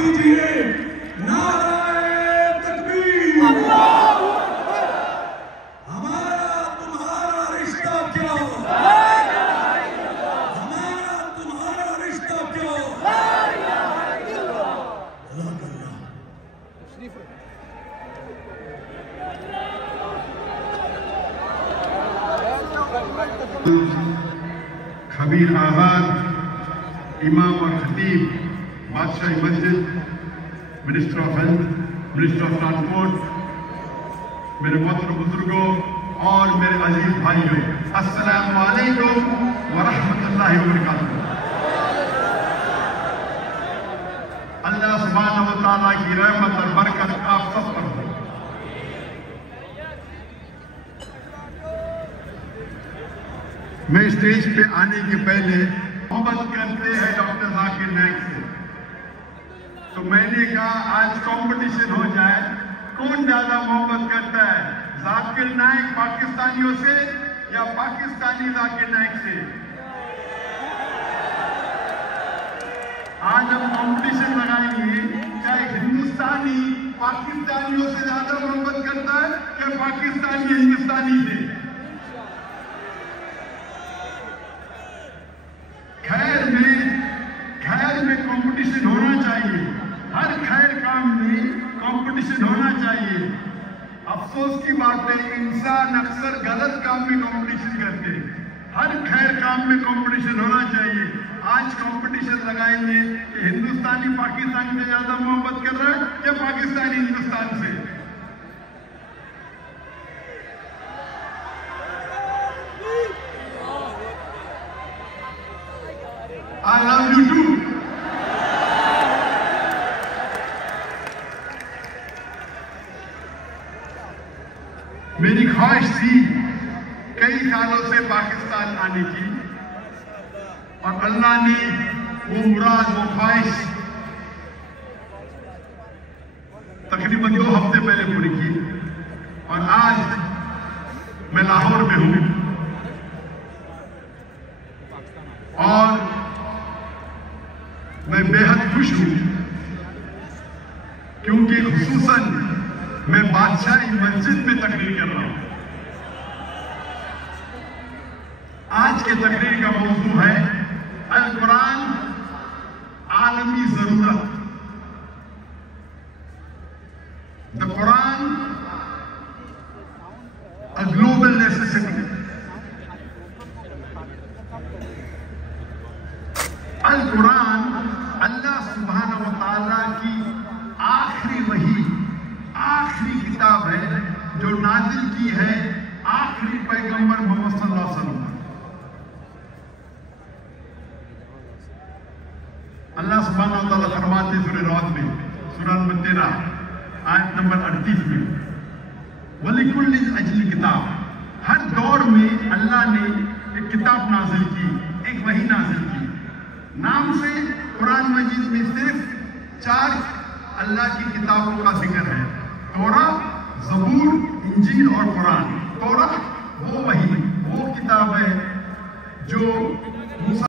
दीजिए नारे तकबीर। हमारा तुम्हारा रिश्ता क्या, हमारा तुम्हारा रिश्ता क्या। खबीर आजाद, इमाम और खतीब, बादशाही मस्जिद, minister of health, minister of transport, मेरे मोहतरम बुजुर्गों और मेरे अजीज भाइयों, अस्सलामु अलैकुम व रहमतुल्लाहि व बरकातुहू। अल्लाह सुब्हानहू व तआला की रहमत और बरकत आप सब पर हो। मैं स्टेज पे आने के पहले मोहब्बत करते हैं डॉक्टर जाकिर नाइक से, तो मैंने कहा आज कंपटीशन हो जाए, कौन ज्यादा मोहब्बत करता है, जाकिर नाइक पाकिस्तानियों से या पाकिस्तानी जाकिर नाइक से। आज हम कंपटीशन लगाएंगे, चाहे हिंदुस्तानी पाकिस्तानियों से ज्यादा मोहब्बत करता है या पाकिस्तानी हिंदुस्तानी से। खैर में कंपटीशन होना चाहिए, हर खैर काम में कंपटीशन होना चाहिए। अफसोस की बात है, इंसान अक्सर गलत काम में कंपटीशन करते हैं। हर खैर काम में कंपटीशन होना चाहिए। आज कंपटीशन लगाएंगे कि हिंदुस्तानी पाकिस्तान से ज्यादा मोहब्बत कर रहा है या पाकिस्तानी हिंदुस्तान से। I love you too. मेरी ख्वाहिश थी कई सालों से पाकिस्तान आने की, और अल्लाह ने वो मुराद, वो ख्वाहिश तकरीबन 2 हफ्ते पहले पूरी की, और आज मैं लाहौर में हूं और मैं बेहद खुश हूं, क्योंकि खुसूसन मैं बादशाही मस्जिद में तकरीर कर रहा हूं। आज के तकरीर का मौजू है अल कुरान आलमी जरूरत। The Quran a global necessity. अल कुरान अल्लाह सुब्हानहू व तआला की आखिरी वही, आखिरी किताब है जो नाजिल की है आखिरी पैगंबर मोहम्मद सल्लल्लाहु अलैहि वसल्लम। अल्लाह सुब्हानहू व तआला फरमाते सूरह रात में, सूरह नंबर 13 आयत नंबर 38 में, वलिकुल्लिन अजली किताब। हर दौर में अल्लाह ने एक किताब नाजिल की, एक वही नाजिल की। नाम से कुरान मजीद में सिर्फ 4 अल्लाह की किताबों का जिक्र है, तौरा, ज़बूर, इंजील और कुरान। तौरा वो वही, वो किताब है जो